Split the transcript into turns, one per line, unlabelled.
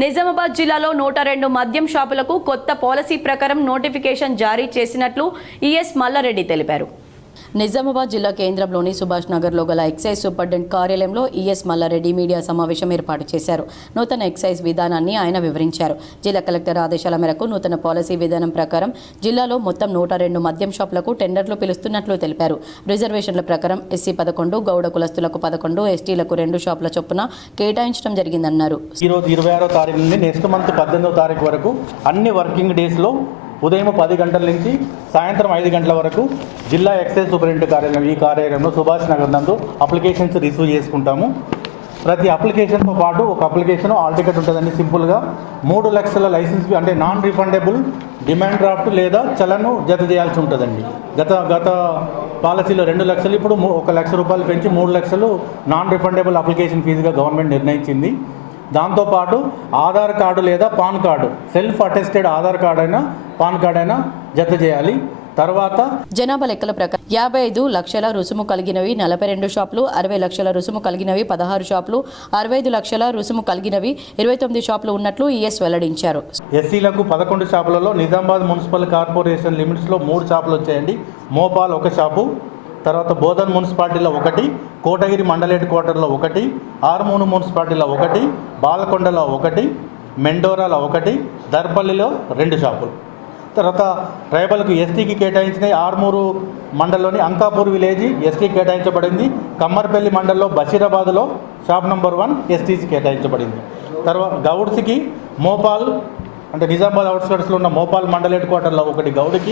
నిజామాబాద్ జిల్లాలో నూట రెండు మద్యం షాపులకు కొత్త పాలసీ ప్రకారం నోటిఫికేషన్ జారీ చేసినట్లు ఈఎస్ మల్లారెడ్డి తెలిపారు. నిజామాబాద్ జిల్లా కేంద్రంలోని సుభాష్ నగర్లో గల ఎక్సైజ్ సూపరింటెండెంట్ కార్యాలయంలో ఈఎస్ మల్లారెడ్డి మీడియా సమావేశం ఏర్పాటు చేశారు. నూతన ఎక్సైజ్ విధానాన్ని ఆయన వివరించారు. జిల్లా కలెక్టర్ ఆదేశాల మేరకు నూతన పాలసీ విధానం ప్రకారం జిల్లాలో మొత్తం నూట రెండు మద్యం షాపులకు టెండర్లు పిలుస్తున్నట్లు తెలిపారు. రిజర్వేషన్ల ప్రకారం ఎస్సీ పదకొండు గౌడ కులస్తులకు పదకొండు ఎస్టీలకు రెండు షాపుల చొప్పున కేటాయించడం జరిగిందన్నారు.
ఈరోజు ఇరవై ఆరో తారీఖు నుండి నెక్స్ట్ మంత్ పద్దెనిమిదో తారీఖు వరకు అన్ని వర్కింగ్ డేస్లో ఉదయం పది గంటల నుంచి సాయంత్రం ఐదు గంటల వరకు జిల్లా ఎక్సైజ్ సూపరింటెండెంట్ కార్యాలయం ఈ కార్యాలయంలో సుభాష్ నగర్ నందు అప్లికేషన్స్ రిసీవ్ చేసుకుంటాము. ప్రతి అప్లికేషన్తో పాటు ఒక అప్లికేషన్ ఆల్ టికెట్ ఉంటుందండి సింపుల్గా మూడు లక్షల లైసెన్స్ ఫీ అంటే నాన్ రిఫండబుల్ డిమాండ్ డ్రాఫ్ట్ లేదా చలను జత చేయాల్సి ఉంటుందండి. గత గత పాలసీలో రెండు లక్షలు ఇప్పుడు ఒక లక్ష రూపాయలు పెంచి మూడు లక్షలు నాన్ రిఫండబుల్ అప్లికేషన్ ఫీజుగా గవర్నమెంట్ నిర్ణయించింది. దాంతోపాటు ఆధార్ కార్డు లేదా PAN card self attested Aadhaar card అయినా పాన్ కార్డు అయినా జత చేయాలి. తర్వాత
జనాభా లెక్కల ప్రకారం యాభై ఐదు లక్షల రుసుము కలిగినవి నలభై రెండు షాపులు అరవై లక్షల రుసుము కలిగినవి పదహారు షాపులు అరవై ఐదు లక్షల రుసుము కలిగినవి ఇరవై తొమ్మిది షాపులు ఉన్నట్లు ఈఎస్ వెల్లడించారు.
ఎస్సీలకు పదకొండు షాపులలో నిజామాబాద్ మున్సిపల్ కార్పొరేషన్ లిమిట్స్లో మూడు షాపులు వచ్చాయండి. మోపాల్ ఒక షాపు తర్వాత బోధన్ మున్సిపాలిటీలో ఒకటి కోటగిరి మండల్ హెడ్ క్వార్టర్లో ఒకటి ఆర్మూను మున్సిపాలిటీలో ఒకటి బాలకొండలో ఒకటి మెండోరాలో ఒకటి దర్పల్లిలో రెండు షాపులు. తర్వాత ట్రైబల్కు ఎస్టీకి కేటాయించినవి ఆర్మూరు మండలంలోని అంకాపూర్ విలేజ్ ఎస్టీ కేటాయించబడింది కమ్మర్పల్లి మండలంలో బషీరాబాద్లో షాప్ నంబర్ వన్ ఎస్టీసీ కేటాయించబడింది. తర్వాత గౌడ్స్కి మోపాల్ అంటే నిజామాబాద్ అవుట్స్కట్స్లో ఉన్న మోపాల్ మండల్ హెడ్ క్వార్టర్లో ఒకటి గౌడ్కి